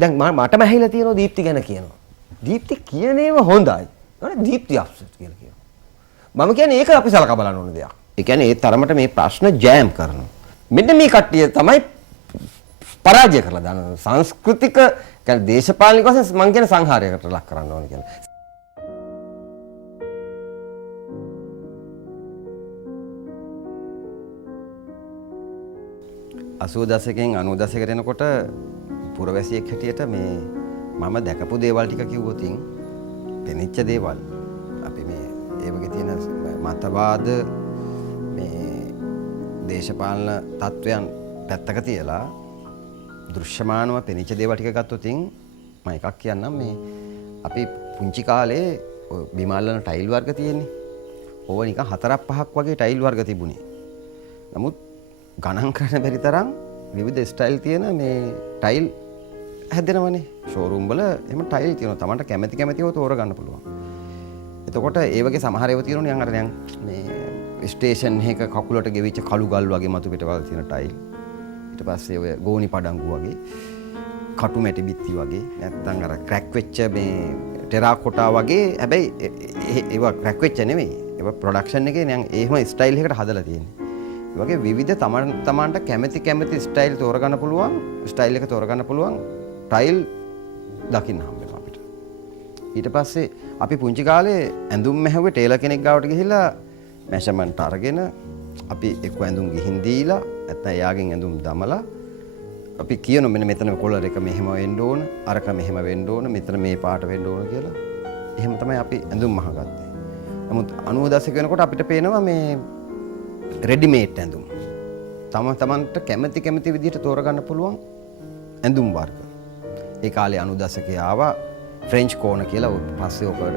දැන් මටම ඇහිලා තියෙනවා දීප්ති ගැන කියනවා. දීප්ති කියනේම හොඳයි. ඒකට දීප්ති අප්සෙට් කියලා කියනවා. මම කියන්නේ ඒක අපි සලකා බලන්න ඕන දෙයක්. ඒ කියන්නේ ඒ තරමට මේ ප්‍රශ්න ජෑම් කරනවා. මෙන්න මේ කට්ටිය තමයි පරාජය කරලා දාන සංස්කෘතික කියන්නේ දේශපාලනික වශයෙන් මම කියන සංහාරයකට ලක් කරන්න ඕන කියලා. 80 දශකයෙන් 90 දශකයට එනකොට පුරවැසියෙක් හැටියට මේ මම දැකපු දේවල් ටික කිව්වොතින් පෙනිච්ච දේවල් අපි මේ ඒ වගේ තියෙන මතවාද මේ දේශපාලන තත්වයන් පැත්තක තියලා දෘශ්‍යමානව පෙනිච්ච දේවල් ටික ගත්තොතින් මම එකක් කියන්නම් මේ අපි පුංචි කාලේ බිමල් වල ටයිල් වර්ග තියෙන්නේ. ඕව නිකන් 4-5ක් වගේ ටයිල් වර්ග තිබුණේ. නමුත් ගණන් කරන්න බැරි තරම් විවිධ ස්ටයිල් තියෙන මේ ටයිල් හැදෙනවනේ. ෂෝරූම් වල එහෙම ටයිල් තියෙනවා. Tamanට කැමැතිව තෝරගන්න පුළුවන්. එතකොට ඒ වගේ සමහර ඒවා තියෙනවනේ අර දැන් මේ ස්ටේෂන් එකක කකුලට ගෙවිච්ච කළු ගල් වගේ මතු පිටවල් තියෙන ටයිල්. ඊට පස්සේ ඔය ගෝනි පඩංගු වගේ කටු මැටි බිත්ති වගේ නැත්නම් අර ක්‍රැක් වෙච්ච මේ ටෙරාකොටා වගේ හැබැයි ඒවා ක්‍රැක් වෙච්ච නෙමෙයි. ඒවා ප්‍රොඩක්ෂන් එකේ නිකන් එහෙම ස්ටයිල් එකකට හදලා තියෙන්නේ. ඒ වගේ විවිධ තමන්ට කැමති ස්ටයිල් තෝරගන්න පුළුවන් ස්ටයිල් එක තෝරගන්න පුළුවන් ටයිල් දකින්න හම්බෙනවා අපිට. ඊට පස්සේ අපි පුංචි කාලේ ඇඳුම් මැහුවේ ටේලර් කෙනෙක් ගාවට ගිහිල්ලා මෙෂර්මන්ට් අරගෙන අපි එක්ක ඇඳුම් ගිහින් දීලා නැත්නම් එයාගෙන් ඇඳුම් දමලා අපි කියන මෙන්න මෙතන කොලර් එක මෙහෙම වෙන්න ඕන අරක මෙහෙම වෙන්න ඕන මෙතන මේ පාට වෙන්න ඕන කියලා. එහෙම තමයි අපි ඇඳුම් මහගත්තේ. නමුත් 90 දශක වෙනකොට අපිට පේනවා මේ රෙඩිමේඩ් ඇඳුම්. තමන්ට කැමති විදිහට තෝරගන්න පුළුවන් ඇඳුම් වර්ග. ඒ කාලේ 90 දශකයේ ආවා ෆ්‍රෙන්ච් කෝන කියලා පස්සේ ඔය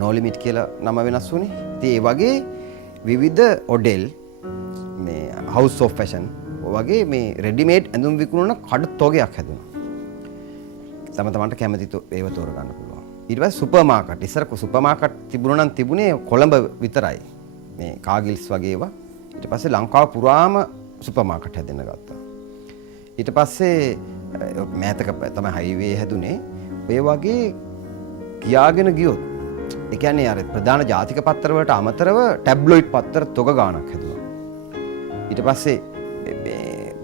නෝ ලිමිට් කියලා නම වෙනස් වුණේ. ඉතින් ඒ වගේ විවිධ ඔඩෙල් මේ හවුස් ඔෆ් ෆැෂන් වගේ මේ රෙඩිමේඩ් ඇඳුම් විකුණන කඩ තොගයක් හැදුණා. තමන්ට කැමති ඒව තෝරගන්න පුළුවන්. ඊට පස්සේ සුපර් මාකට්. ඉස්සර සුපර් මාකට් තිබුණා නම් තිබුණේ කොළඹ විතරයි. මේ කාගිල්ස් වගේ ඒවා. ඊට පස්සේ ලංකාව පුරාම සුපර් මාකට් හැදෙන්න ගත්තා. ඊට පස්සේ මෑතක තමයි හයිවේ හැදුනේ. ඔය වගේ කියාගෙන ගියොත් ඒ කියන්නේ අර ප්‍රධාන ජාතික පත්තර වලට අමතරව ටැබ්ලොයිඩ් පත්තර තොග ගාණක් හැදුවා. ඊට පස්සේ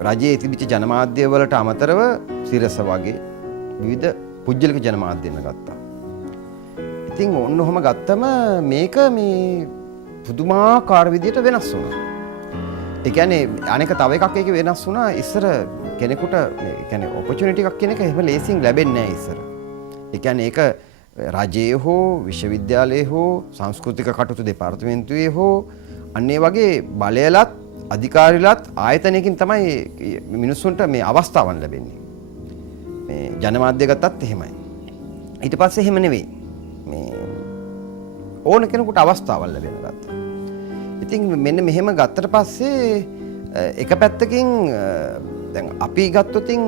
රජයේ තිබිච්ච ජනමාධ්‍ය වලට අමතරව සිරස වගේ විවිධ පුජ්‍යලික ජනමාධ්‍යන ගත්තා. ඉතින් ඔන්න ඔහම ගත්තම මේක මේ පුදුමාකාර විදිහට වෙනස් වුණා. ඒ කියන්නේ අනේක තව එකක් ඒක වෙනස් වුණා. ඉස්සර කෙනෙකුට ඒ කියන්නේ ඔපචුනිටි එකක් කියන එක එහෙම ලේසියෙන් ලැබෙන්නේ නැහැ ඉස්සර. ඒ කියන්නේ ඒක රජයේ හෝ විශ්වවිද්‍යාලයේ හෝ සංස්කෘතික කටයුතු දෙපාර්තමේන්තුවේ හෝ අන්නේ වගේ බලයලත් අධිකාරිලත් ආයතනයකින් තමයි මිනිස්සුන්ට මේ අවස්ථාවන් ලැබෙන්නේ. මේ ජනමාධ්‍ය ගත්තත් එහෙමයි. ඊට පස්සේ එහෙම නෙවෙයි. මේ ඕන කෙනෙකුට අවස්ථාවල් ලැබෙන ගත්තා. ඉතින් මෙන්න මෙහෙම ගත්තට පස්සේ එක පැත්තකින් දැන් අපි ගත්තොතින්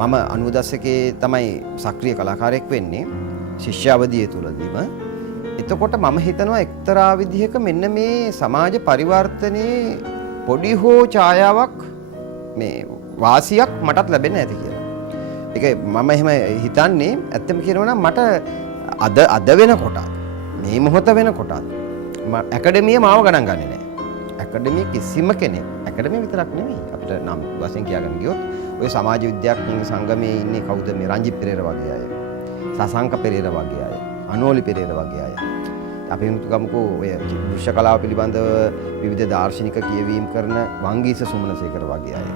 මම 90 දශකයේ තමයි සක්‍රීය කලාකාරයෙක් වෙන්නේ ශිෂ්‍යාවධිය තුලදීම. එතකොට මම හිතනවා එක්තරා විදිහක මෙන්න මේ සමාජ පරිවර්තනයේ පොඩි හෝ ඡායාවක් මේ වාසියක් මටත් ලැබෙන්න ඇති කියලා. ඒක මම එහෙම හිතන්නේ ඇත්තම කියනවා නම් මට අද වෙනකොට මේ මොහොත වෙනකොට ඇකඩමිය මාව ගණන් ගන්නේ නැහැ. ඇකඩමිය කිසිම කෙනෙක් ඇකඩමිය විතරක් නෙමෙයි අපිට නම් වශයෙන් කියාගන්න ගියොත් ඔය සමාජ විද්‍යාඥ සංගමයේ ඉන්නේ කවුද මේ රංජිත් පෙරේර වගේ අය, සසංක පෙරේර වගේ අය, අනෝලි පෙරේර වගේ අය. අපි හිතමුකෝ ඔය දෘශ්‍ය කලාව පිළිබඳව විවිධ දාර්ශනික කියවීම් කරන වංගීස සුමනසේකර වගේ අය.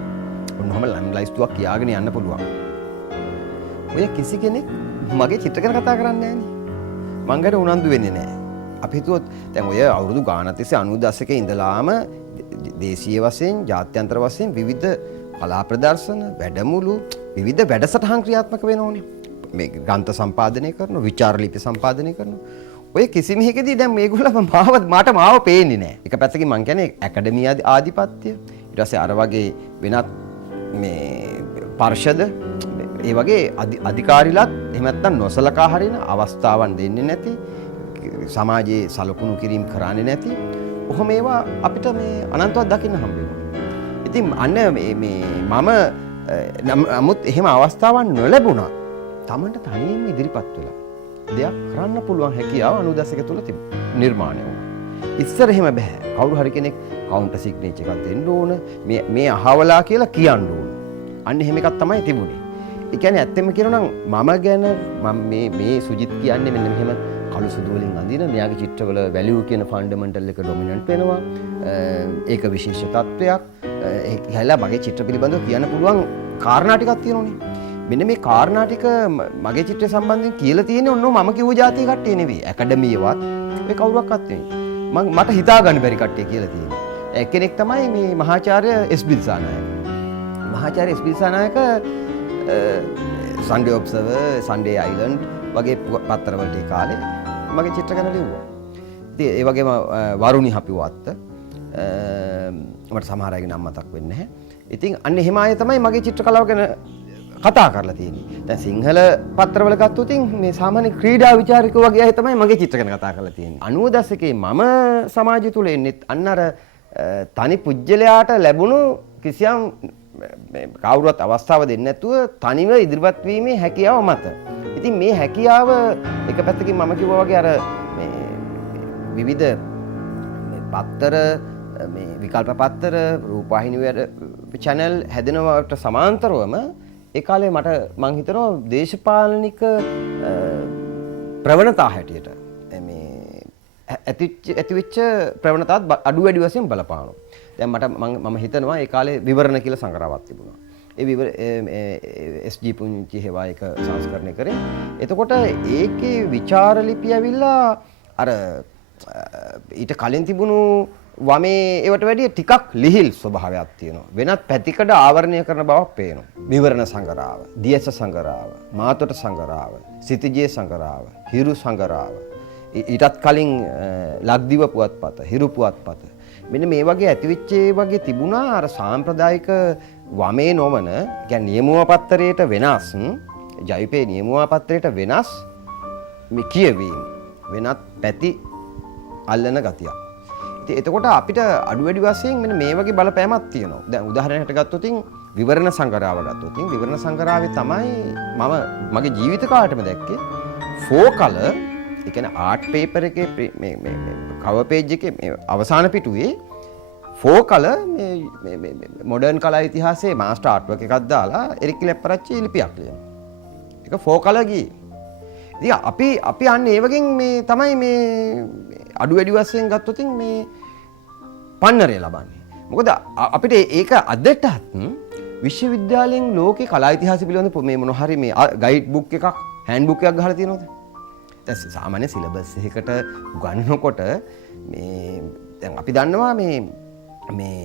ඔන්නෝම ලයිස්තුවක් කියාගෙන යන්න පුළුවන්. ඔය කිසි කෙනෙක් මගේ චිත්‍ර ගැන කතා කරන්නේ නැහනේ. මං ගැන උනන්දු වෙන්නේ නැහැ. අපි හිතුවොත් දැන් ඔය අවුරුදු ගානක් තිස්සේ 90 දශකයේ ඉඳලාම දේශීය වශයෙන් ජාත්‍යන්තර වශයෙන් විවිධ කලා ප්‍රදර්ශන වැඩමුළු විවිධ වැඩසටහන් ක්‍රියාත්මක වෙනෝනේ. මේ ග්‍රන්ථ සම්පාදනය කරනවා, විචාර ලිපි සම්පාදනය කරනවා. ඔය කිසිම එකකදී දැන් මේගොල්ලෝ මාව පේන්නේ නැහැ. එක පැත්තකින් මං කියන්නේ ඇකඩමිය ආධිපත්‍ය. ඊට පස්සේ අර වගේ වෙනත් මේ පර්ෂද ඒ වගේ අධිකාරිලත් එහෙම නැත්නම් නොසලකා හරින අවස්ථාවන් දෙන්නේ නැති සමාජයේ සලකුණු කිරීම කරන්නේ නැති ඔහොම ඒවා අපිට මේ අනන්තවත් දකින්න හම්බ වෙනවා. ඉතින් අන්න මේ මම නමුත් එහෙම අවස්ථාවක් නොලැබුණා. Tamanට තනියම ඉදිරිපත් වෙලා දෙයක් කරන්න පුළුවන් හැකියාව 92 තුල නිර්මාණය වුණා. ඉස්සර එහෙම බෑ. කවුරු හරි කෙනෙක් කවුන්ටර් සිග්නේචර් එකක් දෙන්න ඕන. මේ අහවලා කියලා කියන්න ඕන. අන්න එහෙම එකක් තමයි තිබුණේ. ඒ කියන්නේ ඇත්තම කියනවා නම් මම ගැන මේ සුජිත් කියන්නේ මෙන්න මෙහෙම කළු සුදු වලින් අඳින මෙයාගේ චිත්‍රවල වැලියු කියන ෆන්ඩමෙන්ටල් එක ඩොමිනන්ට් වෙනවා. ඒක විශේෂ තත්වයක්. ඒකලා මගේ චිත්‍ර පිළිබඳව කියන්න පුළුවන් කාරණා ටිකක් තියෙනෝනේ. මෙන්න මේ කාරණා ටික මගේ චිත්‍රය සම්බන්ධයෙන් කියලා තියෙන්නේ ඔන්න මම කිව්ව જાතිය කට්ටිය නෙවෙයි. ඇකඩමියවත් ඒ කවුරක්වත් නෙවෙයි. මට හිතා ගන්න බැරි කට්ටිය කියලා තියෙන්නේ. එක්කෙනෙක් තමයි මේ මහාචාර්ය එස්.බි. දිසානායක. මහාචාර්ය S B. Dissanayake Sunday Observer, Sunday Island වගේ පත්තරවලට ඒ කාලේ මගේ චිත්‍ර ගැන ලිව්වා. ඉතින් ඒ වගේම වරුණි හපිවත්ත මට සමහර අයගේ නම් මතක් වෙන්නේ නැහැ. ඉතින් අන්න එහෙම අය තමයි මගේ චිත්‍ර කලාව ගැන කතා කරලා තියෙන්නේ. දැන් සිංහල පත්‍රවල ගත්තොත් මේ සාමාන්‍ය ක්‍රීඩා විචාරකයෝ වගේ අය තමයි මගේ චිත්‍ර ගැන කතා කරලා තියෙන්නේ. 90 දශකයේ මම සමාජය තුල එන්නේ අන්න අර තනි පුජ්‍යලයාට ලැබුණු කිසියම් කවුරුවත් අවස්ථාව දෙන්නේ නැතුව තනිව ඉදිරිපත් වීමේ හැකියාව මත. ඉතින් මේ හැකියාව එක පැත්තකින් මම කිව්වා වගේ අර මේ විවිධ පත්තර මේ විකල්ප පත්තර රූපවාහිනී channel හැදෙනවට සමාන්තරවම ඒ කාලේ මට මං හිතනවා දේශපාලනික ප්‍රවණතා හැටියට මේ ඇතිවෙච්ච ප්‍රවණතාවත් අඩු වැඩි වශයෙන් බලපානවා. දැන් මම හිතනවා ඒ කාලේ විවරණ කියලා සංග්‍රහයක් තිබුණා. ඒ එස්.ජී. පුංචි හේවා එක සංස්කරණය කරේ. එතකොට ඒකේ විචාර ලිපි ඇවිල්ලා අර ඊට කලින් තිබුණු වමේ ඒවට වැඩිය ටිකක් ලිහිල් ස්වභාවයක් තියෙනවා. වෙනත් පැතිකඩ ආවරණය කරන බවක් පේනවා. විවරණ සංග්‍රහව, දියස සංග්‍රහව, මාතොට සංග්‍රහව, සිතිජේ සංග්‍රහව, හිරු සංග්‍රහව. ඊටත් කලින් ලක්දිව පුවත්පත, හිරු පුවත්පත. මෙන්න මේ වගේ ඇතිවෙච්ච වගේ තිබුණා අර සාම්ප්‍රදායික වමේ නොවන, කියන්නේ නියමුව පත්තරයට වෙනස්, ජවිපේ නියමුව පත්තරයට වෙනස් මේ කියවීම වෙනත් පැති අල්ලන ගතියක්. ඉතින් එතකොට අපිට අඩු වැඩි වශයෙන් මෙන්න මේ වගේ බලපෑමක් තියෙනවා. දැන් උදාහරණයක් ගත්තොත් විවරණ සංග්‍රහව ගත්තොත් විවරණ සංග්‍රහවේ තමයි මම මගේ ජීවිත කාලෙටම දැක්කේ 4 color, ඒ කියන්නේ ආර්ට් පේපර් එකේ මේ කවර් පේජ් එකේ මේ අවසාන පිටුවේ 4 color මේ මොඩර්න් කලා ඉතිහාසයේ මාස්ටර් ආර්ට් වර්ක් එකක් දාලා එරික් ලෙප්පරච්චි ලිපියක් ලියනවා. ඒක 4 color ගියේ. ඉතින් අපි අන්න ඒ වගේ මේ තමයි මේ අඩු වැඩි වශයෙන් ගත්තොත් මේ පන්නරය ලබන්නේ. මොකද අපිට ඒක අදටත් විශ්වවිද්‍යාලයෙන් ලෝකේ කලා ඉතිහාසය පිළිබඳ මේ මොන හරි මේ ගයිඩ් බුක් එකක්, හෑන්ඩ් බුක් එකක් ගහලා තියෙනවද? දැන් සාමාන්‍ය සිලබස් එකකට උගන්වනකොට මේ දැන් අපි දන්නවා මේ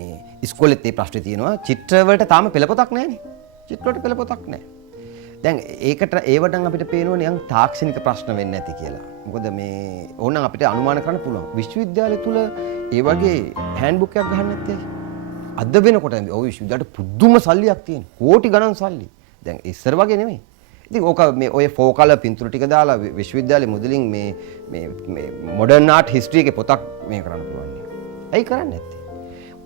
ඉස්කෝලේත් ඒ ප්‍රශ්නේ තියෙනවා චිත්‍ර වලට තාම පෙළපොතක් නැහැනේ. චිත්‍ර වලට පෙළපොතක් නැහැ. දැන් ඒකට ඒවටන් අපිට පේනවා නිකන් තාක්ෂණික ප්‍රශ්න වෙන්නේ නැති කියලා. මොකද මේ ඕනනම් අපිට අනුමාන කරන්න පුළුවන්. විශ්වවිද්‍යාලය තුල ඒ වගේ හෑන්ඩ් බුක් එකක් ගහන්න නැත්තේ. අද වෙනකොට ඔය විශ්වවිද්‍යාලයට පුදුම සල්ලියක් තියෙන. කෝටි ගණන් සල්ලි. දැන් ඉස්සර වගේ නෙමෙයි. ඉතින් ඕක මේ ඔය 4 color පින්තූර ටික දාලා විශ්වවිද්‍යාලේ මුදලින් මේ මොඩර්න් ආර්ට් හිස්ටරි එකේ පොතක් මේ කරන්න පුළුවන්. ඇයි කරන්නේ නැත්තේ?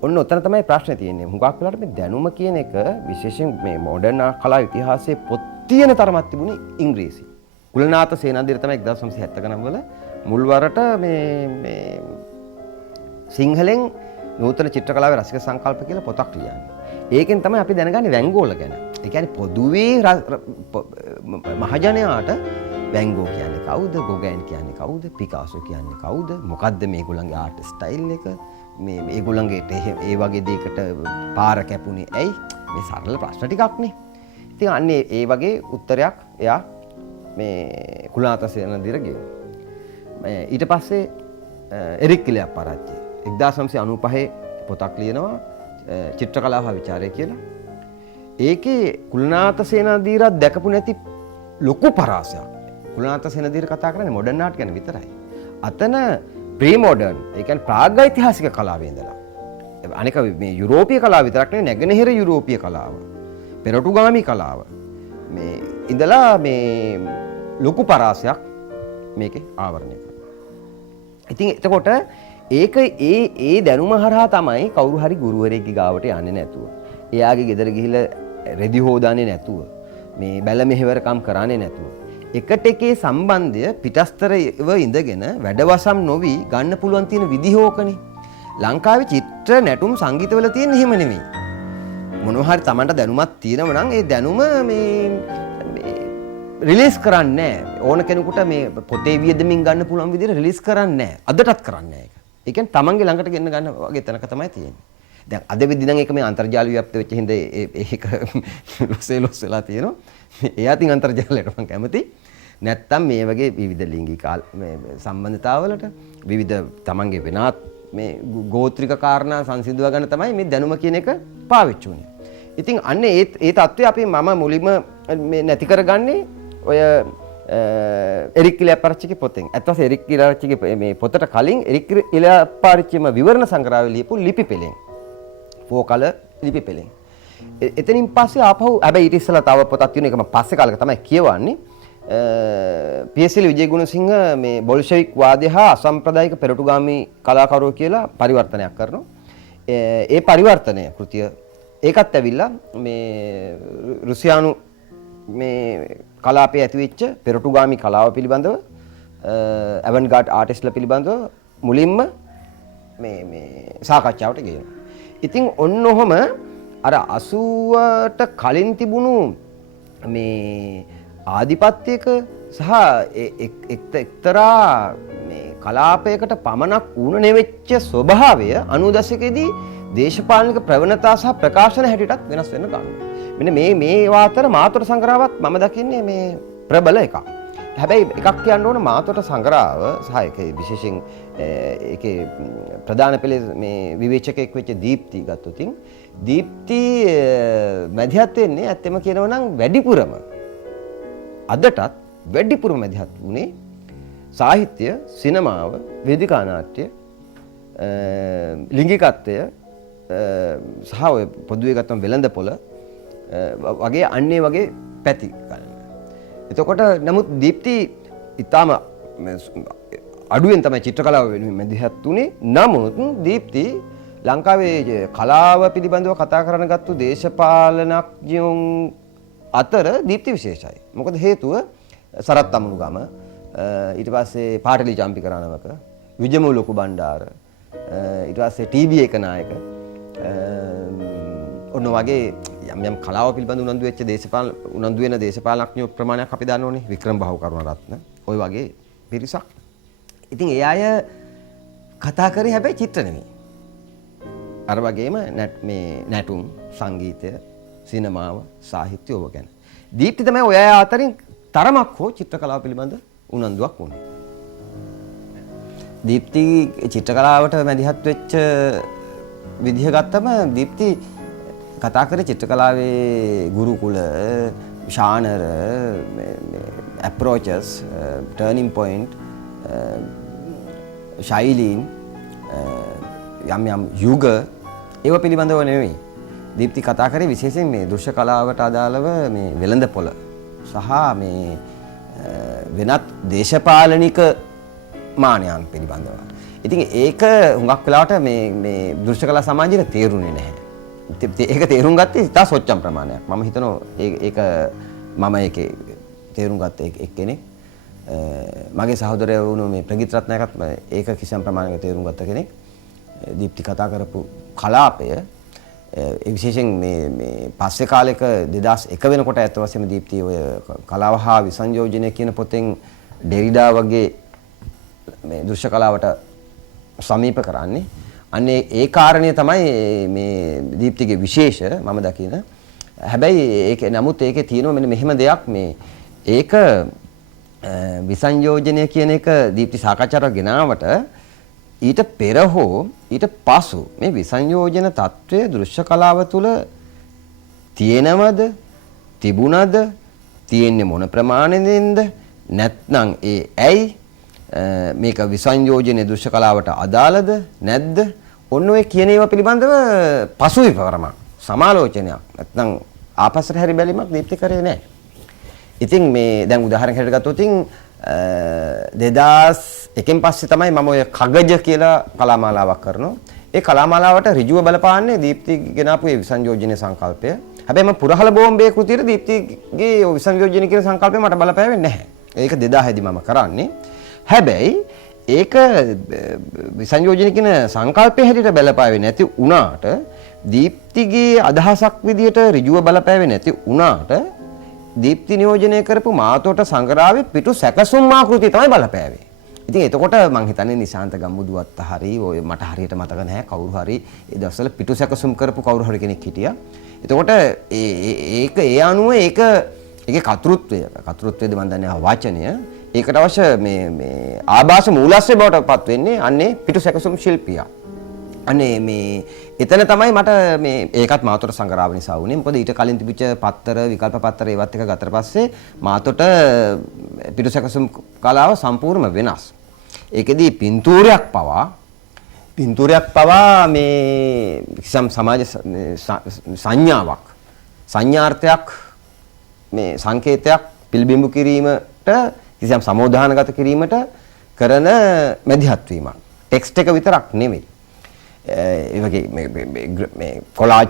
ඔන්න ඔතන තමයි ප්‍රශ්නේ තියෙන්නේ. හුඟක් වෙලාවට මේ දැනුම කියන එක විශේෂයෙන් මේ මොඩර්න් කලා ඉතිහාසයේ පොත් තියෙන තරමක් තිබුණේ ඉංග්‍රීසි. කුලනාත සේනාධිර තමයි 1970 ගණන් වල මුල්වරට මේ සිංහලෙන් නූතන චිත්‍ර කලාවේ රසික සංකල්ප කියලා පොතක් ලියන්නේ. ඒකෙන් තමයි අපි දැනගන්නේ වැංගෝල ගැන. ඒ කියන්නේ පොදුවේ මහජනයාට වැංගෝ කියන්නේ කවුද, ගොගෑන් කියන්නේ කවුද, පිකාසෝ කියන්නේ කවුද, මොකද්ද මේගොල්ලන්ගේ ආර්ට් ස්ටයිල් එක, මේ මේගොල්ලන්ගේ ඒ වගේ දෙයකට පාර කැපුණේ ඇයි? මේ සරල ප්‍රශ්න ටිකක් නේ. ඉතින් අන්නේ ඒ වගේ උත්තරයක් එයා මේ කුලනාත සේනාධිර ගෙවුවා. ඊට පස්සේ එරික් ලෙප්පරච්චි 1995 පොතක් ලියනවා චිත්‍ර කලාව හා විචාරය කියලා. ඒකේ කුලනාත සේනාධිරත් දැකපු නැති ලොකු පරාසයක්. කුලනාත සේනාධිර කතා කරන්නේ මොඩර්න් ආර්ට් ගැන විතරයි. අතන ප්‍රී මොඩර්න්, ඒ කියන්නේ ප්‍රාග්ඓතිහාසික කලාවේ ඉඳලා අනික මේ යුරෝපීය කලාව විතරක් නෙවෙයි, නැගෙනහිර යුරෝපීය කලාව, පෙරටුගාමි කලාව මේ ඉඳලා මේ ලොකු පරාසයක් මේකේ ආවරණය කරනවා. ඉතින් එතකොට ඒක ඒ දැනුම හරහා තමයි කවුරු හරි ගුරුවරයෙක්ගේ ගාවට යන්නේ නැතුව, එයාගේ ගෙදර ගිහිල්ලා රෙදි හොදාන්නේ නැතුව මේ බැල මෙහෙවරකම් කරන්නේ නැතුව එකට එකේ සම්බන්ධය පිටස්තරව ඉඳගෙන වැඩවසම් නොවි ගන්න පුළුවන් තියෙන විදිහ ඕකනේ. ලංකාවේ චිත්‍ර නැටුම් සංගීතවල තියෙන එහෙම නෙමෙයි. මොනවා හරි Tamanට දැනුමක් තියෙනව නම් ඒ දැනුම මේ රිලීස් කරන්නේ නැහැ. ඕන කෙනෙකුට මේ පොතේ වියදමින් ගන්න පුළුවන් විදිහට රිලීස් කරන්නේ නැහැ. අදටත් කරන්නේ නැහැ ඒක. ඒ කියන්නේ Tamanගේ ළඟට ගෙන්න ගන්න වගේ තැනක තමයි තියෙන්නේ. දැන් අද වෙද්දි නම් ඒක මේ අන්තර්ජාල ව්‍යාප්ත වෙච්ච හින්දා ඒක ලොස් වෙලා තියෙනවා. එයා තින් අන්තර්ජාලයට මම කැමති. නැත්තම් මේ වගේ විවිධ ලිංගික සම්බන්ධතාවලට විවිධ Tamanගේ වෙනත් මේ ගෝත්‍රික කාරණා සංසිඳව ගන්න තමයි මේ දැනුම කියන එක පාවිච්චි වුනේ. ඉතින් අන්න ඒ தત્ත්වය අපි මම මුලින්ම මේ නැති කරගන්නේ ඔය එරික් ඉලයාප්පාරච්චිගේ පොතෙන්. ඇත්තට එරික් ඉලයාප්පාරච්චිගේ මේ පොතට කලින් එරික් ඉලයාප්පාරච්චිම විවරණ සංග්‍රහය ලියපු ලිපි පෙළෙන්. ෆෝකල ලිපි පෙළෙන්. එතනින් පස්සේ ආපහු හැබැයි ඊට ඉස්සෙල්ලා තව පොතක් තියෙන එක මම පස්සේ කාලෙක තමයි කියවන්නේ. පීඑස්.එල්. විජේගුණසිංහ මේ බොල්ෂෙවික් වාදය හා අසම්ප්‍රදායික පෙරටුගාමී කලාකරුවෝ කියලා පරිවර්තනයක් කරනවා. ඒ පරිවර්තනය කෘතිය ඒකත් ඇවිල්ලා මේ රුසියානු මේ කලාපයේ ඇතිවෙච්ච පෙරටුගාමී කලාව පිළිබඳව ඇවන්ගාඩ් ආටිස්ට්ලා පිළිබඳව මුලින්ම මේ සාකච්ඡාවට ගේනවා. ඉතින් ඔන්න ඔහම අර 80ට කලින් තිබුණු මේ ආධිපත්‍යයක සහ එක්තරා මේ කලාපයකට පමණක් ඌණ නෙවෙච්ච ස්වභාවය 90 දශකයේදී දේශපාලනික ප්‍රවණතා සහ ප්‍රකාශන හැටියටත් වෙනස් වෙන්න ගන්නවා. මෙන්න මේ අතර මාතොට සංග්‍රහවත් මම දකින්නේ මේ ප්‍රබල එකක්. හැබැයි එකක් කියන්න ඕන මාතොට සංග්‍රහව සහ ඒකේ විශේෂයෙන් ඒකේ ප්‍රධාන පෙළේ මේ විවේචකයෙක් වෙච්ච දීප්ති ගත්තොතින් දීප්ති මැදිහත් වෙන්නේ ඇත්තම කියනවා නම් වැඩිපුරම අදටත් වැඩිපුරම මැදිහත් වුණේ සාහිත්‍ය, සිනමාව, වේදිකා නාට්‍ය, ලිංගිකත්වය සහ ඔය පොදුවේ ගත්තම වෙළඳපොළ වගේ අන්නේ වගේ පැති ගන්න. එතකොට නමුත් දීප්ති ඊටම අඩුවෙන් තමයි චිත්‍ර කලාව වෙනුවෙන් මැදිහත් වුණේ. නමුත් දීප්ති ලංකාවේ කලාව පිළිබඳව කතා කරන ගත්තු දේශපාලනඥයන් අතර දීප්ති විශේෂයි. මොකද හේතුව සරත් අමුණුගම ඊට පස්සේ පාටලි චම්පිකරණවක විජමු ලොකු බණ්ඩාර ඊට පස්සේ ටීබී එකනායක ඔන්න වගේ යම් කලාව පිළිබඳ උනන්දු වෙච්ච උනන්දු වෙන දේශපාලනඥයෝ ප්‍රමාණයක් අපි දන්නෝනේ. වික්‍රම බහු කරුණාරත්න ওই වගේ පිරිසක්. ඉතින් ඒ අය කතා කරේ හැබැයි චිත්‍ර නෙමෙයි. අර වගේම මේ නැටුම්, සංගීතය, සිනමාව, සාහිත්‍ය ඔව ගැන. දීප්ති තමයි ඔය අය අතරින් තරමක් හෝ චිත්‍ර කලාව පිළිබඳ උනන්දුවක් වුණේ. දීප්ති චිත්‍ර කලාවට මැදිහත් වෙච්ච විදිහ ගත්තම දීප්ති කතා කරේ චිත්‍ර කලාවේ ගුරුකුල, ශානර, approaches, turning point, ශෛලීන්, යම් යුග ඒව පිළිබඳව නෙවෙයි. දීප්ති කතා කරේ විශේෂයෙන් මේ දෘශ්‍ය කලාවට අදාළව මේ වෙළඳපොළ සහ මේ වෙනත් දේශපාලනික මානයන් පිළිබඳව. ඉතින් ඒක හුඟක් වෙලාවට මේ දෘශ්‍ය කලා සමාජයේ තේරුනේ නැහැ. ඒක තේරුම් ගත්තේ ඉතා සොච්චම් ප්‍රමාණයක්. මම හිතනවා ඒක මම ඒකේ තේරුම් ගත්ත එක්කෙනෙක්. මගේ සහෝදරයා වුණු මේ ප්‍රගීත් රත්නායකත් ඒක කිසියම් ප්‍රමාණයක තේරුම් ගත්ත කෙනෙක්. දීප්ති කතා කරපු කලාපය විශේෂයෙන් මේ පස්සේ කාලෙක 2001 වෙනකොට ඇත්ත වශයෙන්ම දීප්ති ඔය කලාව හා විසංයෝජනය කියන පොතෙන් ඩෙරිඩා වගේ මේ දෘශ්‍ය කලාවට සමීප කරන්නේ. අන්නේ ඒ කාරණය තමයි මේ දීප්තිගේ විශේෂ මම දකින. හැබැයි ඒක නමුත් ඒකේ තියෙනවා මෙන්න මෙහෙම දෙයක් මේ ඒක විසංයෝජනය කියන එක දීප්ති සාකච්ඡාවට ගෙනාවට ඊට පෙර හෝ ඊට පසු මේ විසංයෝජන తත්වය දෘශ්‍ය කලාව තුළ තියෙනවද තිබුණද තියෙන්නේ මොන ප්‍රමාණයෙන්ද නැත්නම් ඒ ඇයි මේක විසංයෝජනයේ දෘශ්‍ය කලාවට අදාළද නැද්ද ඔන්න ඔය කියන ඒවා පිළිබඳව පසු විපරමක් සමාලෝචනයක් නැත්නම් ආපස්සට හැරි බැලීමක් දීප්ති කරේ නැහැ. ඉතින් මේ දැන් උදාහරණයක් හැටියට ගත්තොත් 2001න් පස්සේ තමයි මම ඔය කගජ කියලා කලාමාලාවක් කරනවා. ඒ කලාමාලාවට ඍජුව බලපාන්නේ දීප්ති ගෙනාපු ඒ විසංයෝජනයේ සංකල්පය. හැබැයි මම පුරහල බෝම්බේ කෘතියේ දීප්තිගේ විසංයෝජන කියන සංකල්පය මට බලපෑවෙන්නේ නැහැ. ඒක 2000 දී මම කරන්නේ. හැබැයි ඒක විසංයෝජන කියන සංකල්පයේ හැටියට බලපාවේ නැති වුණාට දීප්තිගේ අදහසක් විදියට ඍජුව බලපෑවේ නැති වුණාට දීප්ති නියෝජනය කරපු මාතොට සංග්‍රහයේ පිටු සැකසුම් ආකෘතිය තමයි බලපෑවේ. ඉතින් එතකොට මං හිතන්නේ නිශාන්ත ගම්මුදුවත් හරි ඔය මට හරියට මතක නැහැ කවුරු හරි ඒ දවස්වල පිටු සැකසුම් කරපු කවුරු හරි කෙනෙක් හිටියා. එතකොට ඒ අනුව ඒකේ කතෘත්වයද මම දන්නේ වචනය ඒකට අවශ්‍ය මේ ආభాස මූලාශ්‍රය බවට පත් වෙන්නේ අන්නේ පිටු සැකසුම් ශිල්පියා. අනේ මේ එතන තමයි මට මේ ඒකත් මාතොට සංග්‍රහව නිසා වුණේ. මොකද ඊට කලින් තිබිච්ච පත්තර විකල්ප පත්තර ඒවත් එක ගතට පස්සේ මාතොට පිටුසැකසුම් කලාව සම්පූර්ණ වෙනස්. ඒකෙදී පින්තූරයක් පවා මේ කිසියම් සමාජ සංඥාර්ථයක් මේ සංකේතයක් පිළිබිඹු කිරීමට කිසියම් සමෝධානගත කිරීමට කරන මැදිහත් වීමක්. ටෙක්ස්ට් එක විතරක් නෙමෙයි. ඒ වගේ මේ කොලාජ්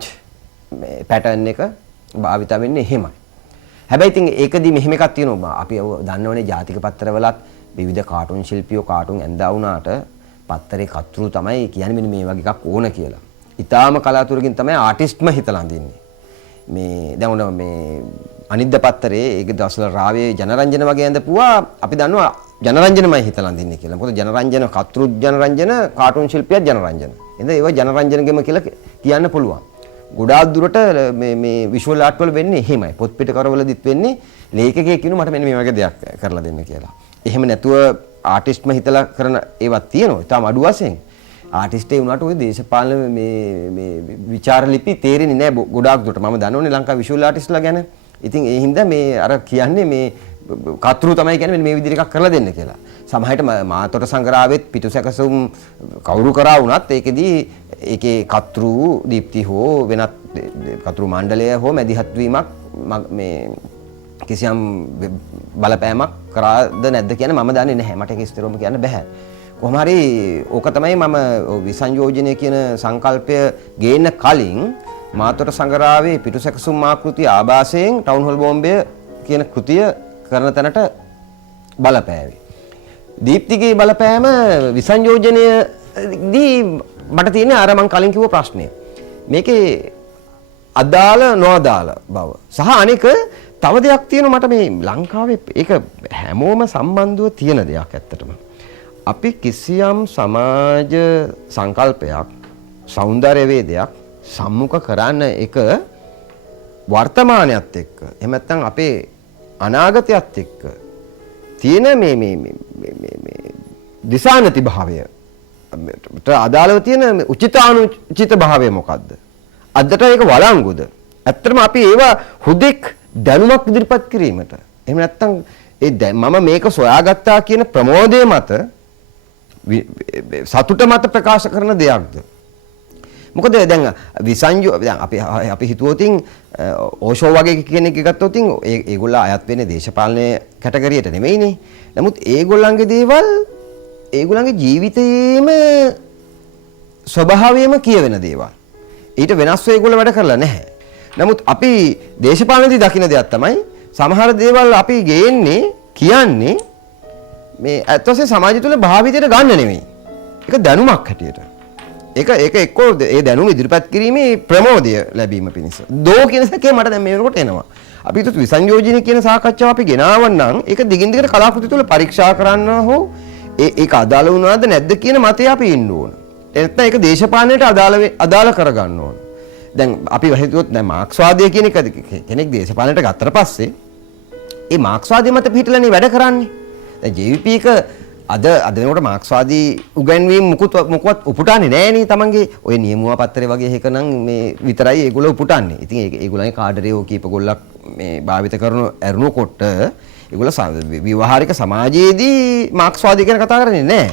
මේ පැටර්න් එක භාවිත වෙන්නේ එහෙමයි. හැබැයි ඉතින් ඒකදී මෙහෙම එකක් තියෙනවා. අපි දන්නවනේ ජාතික පත්තරවලත් විවිධ කාටුන් ශිල්පියෝ කාටුන් ඇඳා වුණාට පත්තරේ කතෘ තමයි කියන්නේ මෙන්න මේ වගේ එකක් ඕන කියලා. ඊටාම කලාතුරකින් තමයි ආටිස්ට්ම හිතලා අඳින්නේ. මේ දැන් උන මේ අනිද්ද පත්තරේ ඒක දවස්වල රාවේ ජනරංජන වගේ ඇඳපුවා අපි දන්නවා ජනරංජනමයි හිතලා අඳින්නේ කියලා. මොකද ජනරංජන කතෘ ජනරංජන කාටුන් ශිල්පියා ජනරංජන. එතන ඒව ජනරංජනගෙම කියලා කියන්න පුළුවන්. ගොඩාක් දුරට මේ විෂුවල් ආර්ට් වල වෙන්නේ එහෙමයි. පොත් පිට කරවලදිත් වෙන්නේ ලේඛකයෙක් කියනවා මට මෙන්න මේ වගේ දෙයක් කරලා දෙන්න කියලා. එහෙම නැතුව ආටිස්ට්ම හිතලා කරන ඒවත් තියෙනවා. ඊටම අඩු වශයෙන්. ආටිස්ට් ඒ වුණාට ওই දේශපාලන මේ විචාර ලිපි තේරෙන්නේ නැහැ ගොඩාක් දුරට. මම දන්නෝනේ ලංකා විෂුවල් ආටිස්ට්ලා ගැන. ඉතින් ඒ හින්දා මේ අර කියන්නේ මේ කතෘ තමයි කියන්නේ මේ විදිහට එකක් කරලා දෙන්න කියලා. සමහරට මාතොට සංග්‍රහවෙත් පිටුසැකසුම් කවුරු කරා වුණත් ඒකෙදී ඒකේ කතෘ දීප්ති හෝ වෙනත් කතෘ මණ්ඩලය හෝ මැදිහත් වීමක් මේ කිසියම් බලපෑමක් කරාද නැද්ද කියන්නේ මම දන්නේ නැහැ. මට ඒක ස්ථිරවම කියන්න බෑ. කොහොම හරි ඕක තමයි මම විසංයෝජනය කියන සංකල්පය ගේන්න කලින් මාතොට සංග්‍රහයේ පිටුසැකසුම් ආකෘතිය ආభాසයෙන් ටවුන් හෝල් බෝම්බය කියන කෘතිය කරන තැනට බලපෑවේ. දීප්තිගේ බලපෑම විසංයෝජනයේදී මට තියෙන්නේ අර මං කලින් කිව්ව ප්‍රශ්නය. මේකේ අදාළ නොඅදාළ බව. සහ අනික තව දෙයක් තියෙනවා මට මේ ලංකාවේ ඒක හැමෝම සම්බන්ධව තියෙන දෙයක් ඇත්තටම. අපි කිසියම් සමාජ සංකල්පයක් සෞන්දර්ය වේදයක් සම්මුඛ කරන්න එක වර්තමානයත් එක්ක එහෙම නැත්නම් අපේ අනාගතයත් එක්ක තියෙන මේ දිශානති භාවයට අදාළව තියෙන උචිතානුචිත භාවය මොකද්ද? අදට ඒක වළංගුද? ඇත්තටම අපි ඒවා හුදෙක් දැනුමක් ඉදිරිපත් කිරීමට එහෙම නැත්නම් මම මේක සොයාගත්තා කියන ප්‍රමෝදය මත සතුට මත ප්‍රකාශ කරන දෙයක්ද? මොකද දැන් දැන් අපි හිතුවොතින් ඕෂෝ වගේ කෙනෙක් ගත්තොතින් ඒගොල්ලෝ අයත් වෙන්නේ දේශපාලනයේ කැටගරියට නෙමෙයිනේ. නමුත් ඒගොල්ලන්ගේ දේවල් ඒගොල්ලන්ගේ ජීවිතයේම ස්වභාවයෙන්ම කියවෙන දේවල්. ඊට වෙනස්ව ඒගොල්ලෝ වැඩ කරලා නැහැ. නමුත් අපි දේශපාලනයේදී දකින දෙයක් තමයි සමහර දේවල් අපි ගේන්නේ කියන්නේ මේ ඇත්ත වශයෙන් සමාජය තුළ භාවිතයට ගන්න නෙමෙයි. ඒක දැනුමක් හැටියට. ඒක එක්කෝ ඒ දැනුම ඉදිරිපත් කිරීමේ ප්‍රමෝදය ලැබීම පිණිස. දෝ කියන එකේ මට දැන් මේ වෙනකොට එනවා. අපි හිතුවත් විසංයෝජන කියන සාකච්ඡාව අපි ගෙනාවන්නම් ඒක දිගින් දිගට කලාකෘති තුළ පරීක්ෂා කරන්න හෝ ඒක අදාළ වුණාද නැද්ද කියන මතය අපි ඉන්න ඕන. එතන ඒක දේශපාලනයට අදාළ කරගන්න ඕන. දැන් අපි හිතුවොත් දැන් මාක්ස්වාදය කියන එක කෙනෙක් දේශපාලනයට ගත්තට පස්සේ ඒ මාක්ස්වාදය මත පිටලානේ වැඩ කරන්නේ. දැන් JVP එක අද වෙනකොට මාක්ස්වාදී උගන්වීම් මොකවත් උපුටන්නේ නෑනේ තමන්ගේ ඔය නියමුවා පත්තරේ වගේ එකනම් මේ විතරයි ඒගොල්ලෝ උපුටන්නේ. ඉතින් ඒගොල්ලන්ගේ කාඩරේ ඕ කීප ගොල්ලක් මේ භාවිත කරන ඇරුණකොට ඒගොල්ලෝ විවහාරික සමාජයේදී මාක්ස්වාදී ගැන කතා කරන්නේ නෑ.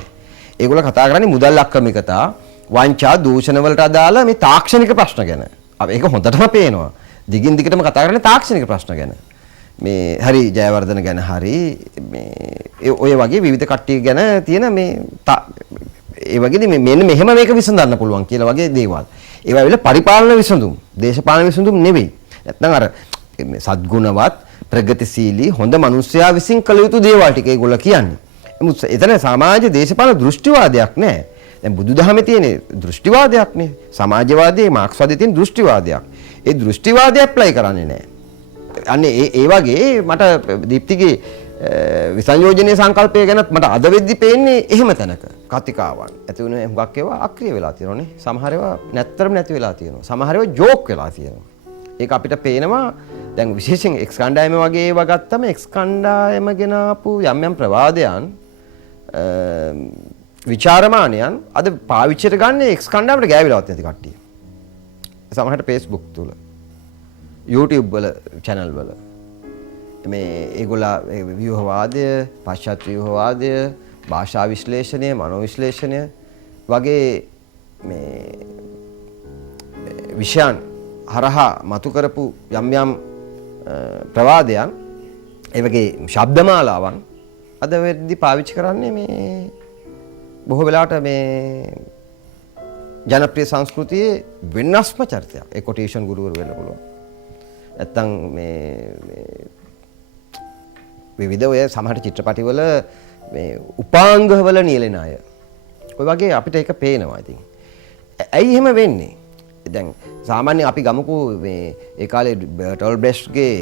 ඒගොල්ලෝ කතා කරන්නේ මුදල් අක්‍රමිකතා, වංචා, දූෂණ වලට අදාළ මේ තාක්ෂණික ප්‍රශ්න ගැන. ඒක හොඳටම පේනවා. දිගින් දිගටම කතා කරන්නේ තාක්ෂණික ප්‍රශ්න ගැන. මේ හරි ජයවර්ධන ගැන හරි මේ ඔය වගේ විවිධ කට්ටිය ගැන තියෙන මේ ඒ වගේදී මෙන්න මෙහෙම මේක විසඳන්න පුළුවන් කියලා වගේ දේවල්. ඒවා වෙල පරිපාලන විසඳුම්, දේශපාලන විසඳුම් නෙවෙයි. නැත්නම් අර සද්ගුණවත් ප්‍රගතිශීලී හොඳ මිනිස්සයා විසින් කළ යුතු දේවල් ටික ඒගොල්ලෝ කියන්නේ. නමුත් එතන සමාජ දේශපාලන දෘෂ්ටිවාදයක් නැහැ. දැන් බුදුදහමේ තියෙන දෘෂ්ටිවාදයක් නේ. සමාජවාදී මාක්ස්වාදී තියෙන දෘෂ්ටිවාදයක්. ඒ දෘෂ්ටිවාදය ඇප්ලයි කරන්නේ නැහැ. අන්නේ ඒ වගේ මට දීප්තිගේ විසංයෝජනීය සංකල්පය ගැන මට අද වෙද්දි පේන්නේ එහෙම තැනක. කතිකාවන් ඇති වුණ හුඟක් ඒවා අක්‍රිය වෙලා තියෙනවානේ. සමහර ඒවා නැත්තරම නැති වෙලා තියෙනවා. සමහර ඒවා ජෝක් වෙලා තියෙනවා. ඒක අපිට පේනවා දැන් විශේෂයෙන් එක්ස් කණ්ඩායම වගේ ඒවා ගත්තම එක්ස් කණ්ඩායම ගෙන ආපු යම් යම් ප්‍රවාදයන් විචාරමානයන් අද පාවිච්චියට ගන්න එක්ස් කණ්ඩායමට ගෑවිලවත් නැති කට්ටිය. සමහරට Facebook තුල YouTube වල channel වල මේ ඒගොල්ලා ව්‍යුහවාදය, පශ්චාත් ව්‍යුහවාදය, භාෂා විශ්ලේෂණය, මනෝ විශ්ලේෂණය වගේ මේ විෂයන් හරහා මතු කරපු යම් යම් ප්‍රවාදයන් ඒ වගේ ශබ්දමාලාවන් අද වෙද්දි පාවිච්චි කරන්නේ මේ බොහෝ වෙලාවට මේ ජනප්‍රිය සංස්කෘතියේ වෙනස්ම චරිතයක්. ඒ කොටේෂන් ගුරුවරු වෙන්න පුළුවන්. නැත්තම් මේ විවිධ ඔය සමහර චිත්‍රපටිවල මේ උපාංගවල නියැලෙන අය. ඔය වගේ අපිට ඒක පේනවා ඉතින්. ඇයි එහෙම වෙන්නේ? දැන් සාමාන්‍යයෙන් අපි ගමුකෝ මේ ඒ කාලේ බර්ටල් බ්‍රෙෂ්ට්ගේ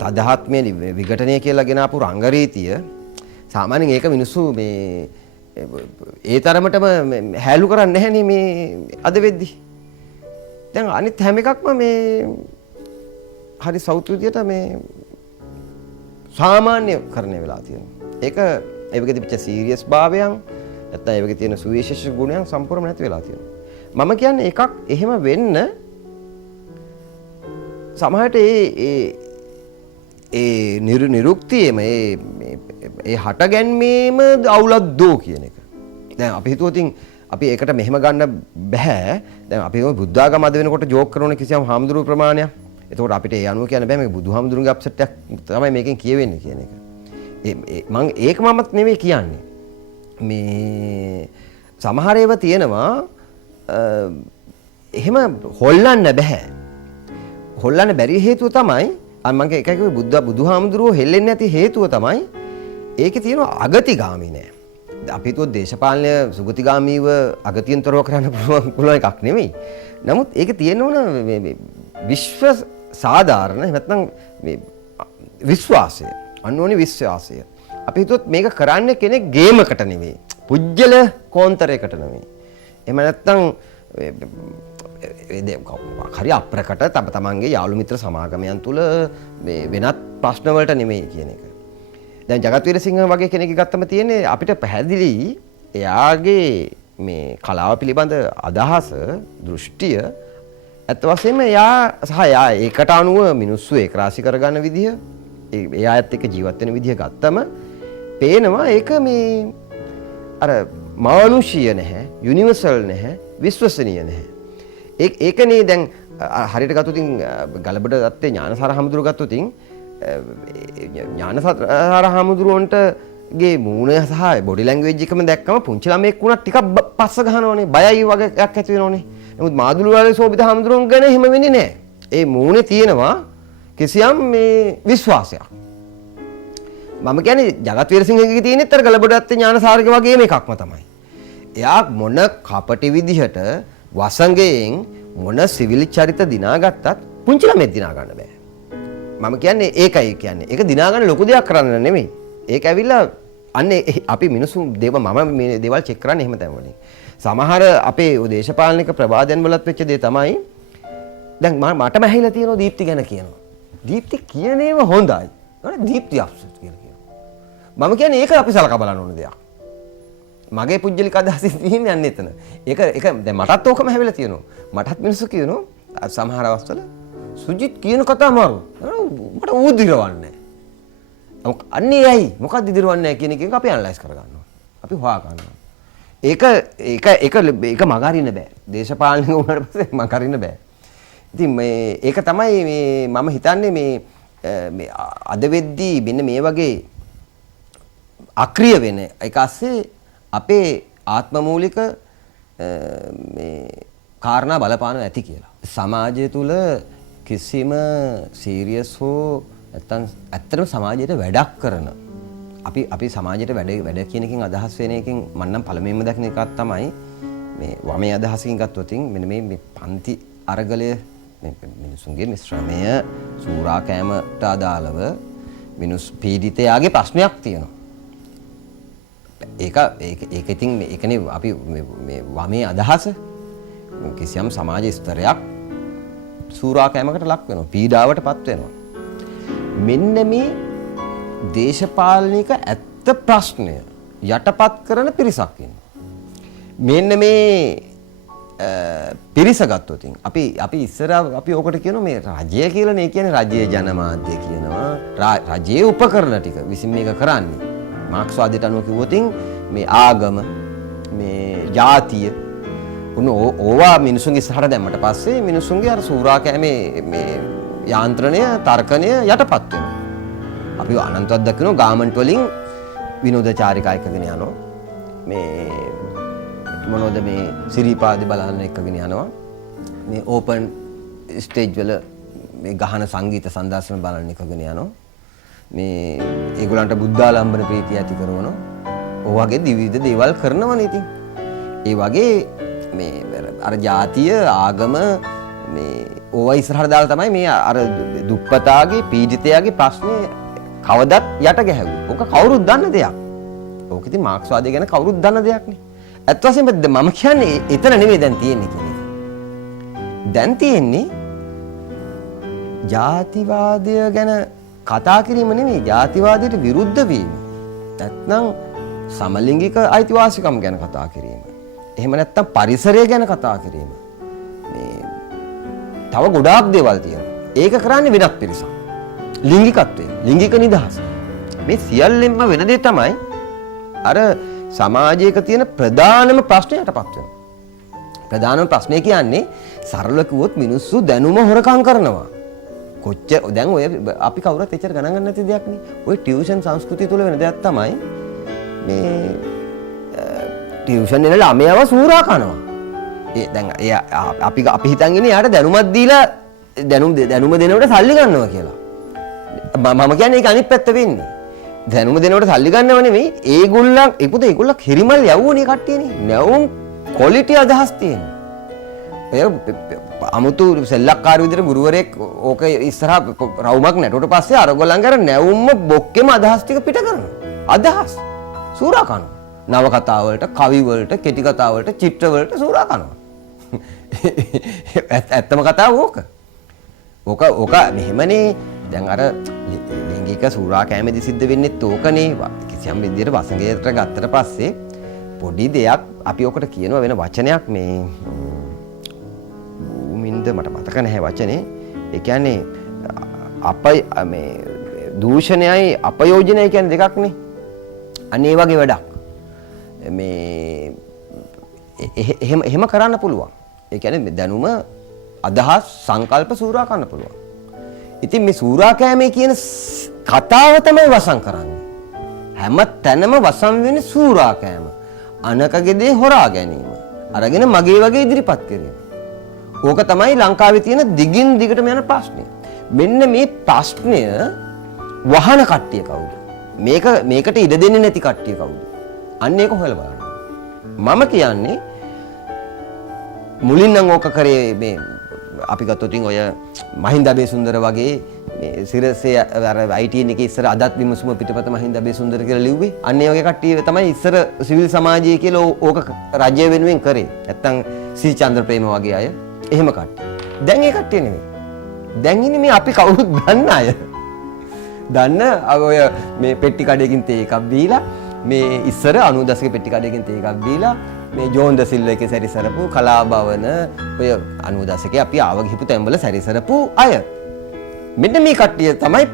තදහත්මේ විඝටනය කියලා ගෙන ආපු රංගරීතිය සාමාන්‍යයෙන් ඒක මිනිස්සු මේ ඒ තරමටම හැලු කරන්නේ නැහැනේ මේ අද වෙද්දි. දැන් අනිත් හැම එකක්ම මේ හරි සෞතු විදියට මේ සාමාන්‍ය කරණය වෙලා තියෙනවා. ඒක ඒ වගේ තිබිච්ච සීරියස් භාවයන් නැත්නම් ඒ වගේ තියෙන සුවිශේෂ ගුණයන් සම්පූර්ණයෙන්ම නැති වෙලා තියෙනවා. මම කියන්නේ එකක් එහෙම වෙන්න සමහරට ඒ නිරුක්තියම ඒ හටගැන්මේම අවුලක් දෝ කියන එක. දැන් අපි හිතුවොතින් අපි ඒකට මෙහෙම ගන්න බෑ. දැන් අපි බුද්ධාගම අද වෙනකොට ජෝක් කරන කිසියම් හාමුදුරුවෝ ප්‍රමාණයක්. එතකොට අපිට ඒ අනුව කියන්න බෑ මේක බුදුහාමුදුරුවන්ගේ අප්සෙට් එකක් තමයි මේකෙන් කියවෙන්නේ කියන එක. මම මමත් නෙවෙයි කියන්නේ. මේ සමහර ඒවා තියෙනවා එහෙම හොල්ලන්න බෑ. හොල්ලන්න බැරි හේතුව තමයි මම එකක බුදුහාමුදුරුවෝ හෙල්ලෙන්නේ නැති හේතුව තමයි ඒකේ තියෙන අගතිගාමී නෑ. අපි හිතුවොත් දේශපාලනය සුගතිගාමීව අගතියෙන්තරව කරන්න පුළුවන් එකක් නෙමෙයි. නමුත් ඒක තියෙන ඕන මේ විශ්ව සාධාරණ නැත්නම් මේ විශ්වාසය, අන්‍යෝන්‍ය විශ්වාසය. අපි හිතුවොත් මේක කරන්නේ කෙනෙක් ගේමකට නෙමෙයි. පුජ්‍යල කෝන්තරයකට නෙමෙයි. එහෙම නැත්නම් හරි අප්‍රකට තමන්ගේ යාළු මිත්‍ර සමාගමයන් තුල මේ වෙනත් ප්‍රශ්න වලට නෙමෙයි කියන එක. දැන් ජගත්වීරසිංහ වගේ කෙනෙක් ගත්තම තියෙන්නේ අපිට පැහැදිලි එයාගේ මේ කලාව පිළිබඳ අදහස, දෘෂ්ටිය ඇත්ත වශයෙන්ම එයා සහ එයා ඒකට අනුව මිනිස්සු ඒක රාශි කරගන්න විදිය, එයාත් එක්ක ජීවත් වෙන විදිය ගත්තම පේනවා ඒක මේ අර මානුෂීය නැහැ, යුනිවර්සල් නැහැ, විශ්වසනීය නැහැ. ඒකනේ දැන් හරියට ගත්තොත් ගලබඩ දත්තේ ඥානසාර හමුදුර ගත්තොත් ඥානසාර හමුදුරන්ටගේ මූණය සහ බොඩි ලැන්ග්වේජ් එකම දැක්කම පුංචි ළමෙක් වුණා ටිකක් පස්ස ගහනවනේ, බයයි වගේ එකක් ඇති වෙනවනේ. නමුත් මාදුළු වල සෝබිත හමුදුරන් ගැන එහෙම වෙන්නේ නැහැ. ඒ මූණේ තියෙනවා කිසියම් මේ විශ්වාසයක්. මම කියන්නේ ජගත්වීරසිංහගේ තියෙන තර ගලබඩ දත්තේ ඥානසාරගේ වගේම එකක්ම තමයි. එයා මොන කපටි විදිහට වසඟයෙන් මොන සිවිල් චරිත දිනාගත්තත් පුංචි ළමෙක් දිනා ගන්න බෑ. මම කියන්නේ ඒකයි කියන්නේ. ඒක දිනා ගන්න ලොකු දෙයක් කරන්න නෙමෙයි. ඒක ඇවිල්ලා අන්නේ අපි මිනිස්සු මම මේ දේවල් චෙක් කරන්නේ එහෙම තමයි. සමහර අපේ දේශපාලනික ප්‍රවාදයන් වලත් වෙච්ච දේ තමයි දැන් මටම ඇහිලා තියෙනවා දීප්ති ගැන කියනවා. දීප්ති කියන ඒවා හොඳයි. දීප්ති අප්සෙට් කියලා කියනවා. මම කියන්නේ ඒක අපි සලකා බලන්න ඕන දෙයක්. මගේ පුජ්‍යලික අදහසින් තියෙන්නේ යන්නේ එතන. ඒක දැන් මටත් ඕකම හැවිලා තියෙනවා. මටත් මිනිස්සු කියනවා සමහර අවස්ථවල සුජිත් කියන කතාව මාරු. මට ඌ දිරවන්නේ නැහැ. අන්නේ ඇයි? මොකක්ද දිරවන්නේ නැහැ කියන එක අපි ඇනලයිස් කරගන්නවා. අපි හොයා ගන්නවා. ඒක මගහරින්න බෑ. දේශපාලනික වුණාට පස්සේ මගහරින්න බෑ. ඉතින් මේ ඒක තමයි මේ මම හිතන්නේ මේ අද වෙද්දී මෙන්න මේ වගේ අක්‍රිය වෙන එක ASCII අපේ ආත්මමූලික මේ කාරණා බලපාන ඇති කියලා. සමාජය තුල කිසිම සීරියස් හෝ නැත්තම් ඇත්තටම සමාජයට වැඩක් කරන අපි සමාජයට වැඩ කියන එකකින් අදහස් වෙන එකකින් මම නම් පළමුවෙන්ම දකින එකක් තමයි මේ වමේ අදහසකින් ගත්තොත් මෙන්න මේ පන්ති අරගලය මේ මිනිසුන්ගේ මේ ශ්‍රමය සූරා කෑමට අදාළව මිනිස් පීඩිතයාගේ ප්‍රශ්නයක් තියෙනවා. ඒක ඉතින් ඒකනේ අපි මේ වමේ අදහස කිසියම් සමාජ ස්තරයක් සූරා කෑමකට ලක් වෙනවා පීඩාවටපත් වෙනවා. මෙන්න මේ දේශපාලනික ඇත්ත ප්‍රශ්නය යටපත් කරන පිරිසක් ඉන්නවා. මෙන්න මේ පිරිස ගත්තොත් අපි ඉස්සර අපි ඔකට කියනවා මේ රජය කියලා නේ කියන්නේ රජයේ ජනමාධ්‍ය කියනවා රජයේ උපකරණ ටික විසින් මේක කරන්නේ. මාක්ස්වාදයට අනුව කිව්වොත් මේ ආගම මේ ජාතිය ඕවා මිනිසුන්ගේ ඉස්සරහට දැම්මට පස්සේ මිනිසුන්ගේ අර සූරා කෑමේ මේ යාන්ත්‍රණය තර්කණය යටපත් වෙනවා. අපි අනන්තවත් දකිනවා ගාමන්ට් වලින් විනෝදචාරිකා එකගෙන යනවා. මේ මොනවද මේ සිරිපාදි බලන්න එකගෙන යනවා. මේ ඕපන් ස්ටේජ් වල මේ ගහන සංගීත සම්දර්ශන බලන්න එකගෙන යනවා. මේ ඒගොල්ලන්ට බුද්ධාලම්බන ප්‍රීතිය ඇති කරනවා. ඔය වගේ විවිධ දේවල් කරනවනේ ඉතින්. ඒ වගේ මේ අර ජාතිය ආගම මේ ඕවා ඉස්සරහට දාලා තමයි මේ අර දුප්පතාගේ පීඩිතයාගේ ප්‍රශ්නේ කවදත් යට ගැහුවේ. ඕක කවුරුත් දන්න දෙයක්. ඕක ඉතින් මාක්ස්වාදය ගැන කවුරුත් දන්න දෙයක් නේ. ඇත්ත වශයෙන්ම මම කියන්නේ එතන නෙමෙයි දැන් තියෙන්නේ කියන එක. දැන් තියෙන්නේ ජාතිවාදය ගැන කතා කිරීම නෙමෙයි ජාතිවාදයට විරුද්ධ වීම. නැත්නම් සමලිංගික අයිතිවාසිකම් ගැන කතා කිරීම. එහෙම නැත්නම් පරිසරය ගැන කතා කිරීම. මේ තව ගොඩාක් දේවල් තියෙනවා. ඒක කරන්නේ වෙනත් පිරිසක්. ලිංගිකත්වය, ලිංගික නිදහස. මේ සියල්ලෙන්ම වෙන දේ තමයි අර සමාජයක තියෙන ප්‍රධානම ප්‍රශ්නය යටපත් වෙනවා. ප්‍රධානම ප්‍රශ්නේ කියන්නේ සරල කිව්වොත් මිනිස්සු දැනුම හොරකම් කරනවා. කොච්චර දැන් ඔය අපි කවුරුත් එච්චර ගණන් ගන්න නැති දෙයක් නේ. ඔය ටියුෂන් සංස්කෘතිය තුල වෙන දෙයක් තමයි මේ ටියුෂන් වල ළමයාව සූරා කනවා. දැන් අපි හිතන් ඉන්නේ යාට දැනුමක් දීලා දැනුම දෙනවට සල්ලි ගන්නවා කියලා. මම කියන්නේ ඒක අනිත් පැත්ත වෙන්නේ. දැනුම දෙනවට සල්ලි ගන්නව නෙමෙයි ඒගොල්ලෝ කිරිමල් යවුවනේ කට්ටියනේ. නැවුම් ක්වොලිටි අදහස් තියෙනවා. ඔය අමුතු සෙල්ලක්කාර විදිහට ගුරුවරයෙක් ඕක ඉස්සරහා රවුමක් නැටුවට පස්සේ අරගොල්ලන්ගේ අර නැවුම්ම බොක්කෙම අදහස් ටික පිට කරනවා. අදහස් සූරා කරනවා. නව කතා වලට, කවි වලට, කෙටි කතා වලට, චිත්‍ර වලට සූරා කරනවා. ඇත්තම කතාව ඕක. ඕක මෙහෙමනේ දැන් අර ලිංගික සූරා කෑමේදී සිද්ධ වෙන්නේත් ඕකනේ. කිසියම් විදිහට වසඟයට ගත්තට පස්සේ පොඩි දෙයක් අපි ඔකට කියනවා වෙන වචනයක් මේ භූමින්ද මට මතක නැහැ වචනේ. ඒ කියන්නේ මේ දූෂණයයි අපයෝජනයයි කියන්නේ දෙකක් නේ. අනේ වගේ වැඩක්. මේ එහෙම කරන්න පුළුවන්. ඒ කියන්නේ දැනුම අදහස් සංකල්ප සූරා කරන්න පුළුවන්. ඉතින් මේ සූරා කෑමේ කියන කතාව තමයි වසන් කරන්නේ. හැම තැනම වසන් වෙන්නේ සූරා කෑම. අනකගේ දේ හොරා ගැනීම. අරගෙන මගේ වගේ ඉදිරිපත් කිරීම. ඕක තමයි ලංකාවේ තියෙන දිගින් දිගටම යන ප්‍රශ්නය. මෙන්න මේ ප්‍රශ්නය වහන කට්ටිය කවුද? මේකට ඉඩ දෙන්නේ නැති කට්ටිය කවුද? අන්න ඒක හොයලා බලන්න. මම කියන්නේ මුලින් නම් ඕක කරේ මේ අපි ගත්තොත් ඔය මහින්ද අබේසුන්දර වගේ මේ සිරසේ අර ITN එකේ ඉස්සර අදත් විමසුම පිටපත මහින්ද අබේසුන්දර කියලා ලිව්වේ. අන්න ඒ වගේ කට්ටිය තමයි ඉස්සර සිවිල් සමාජය කියලා ඕක රජය වෙනුවෙන් කරේ. නැත්තම් සී චන්ද්‍රප්‍රේම වගේ අය එහෙම කට්ටිය. දැන් ඒ කට්ටිය නෙමෙයි. දැන් ඉන්නේ මේ අපි කවුරුත් දන්න අය. දන්න ඔය මේ පෙට්ටි කඩේකින් තේ එකක් බීලා මේ ඉස්සර 90 දශකයේ පෙට්ටි කඩේකින් තේ එකක් බීලා මේ ජෝන් ද සිල්වා එකේ සැරිසරපු කලාභවන ඔය 90 දශකයේ අපි ආව ගිහපු තැන්වල සැරිසරපු අය. මෙන්න මේ කට්ටිය තමයි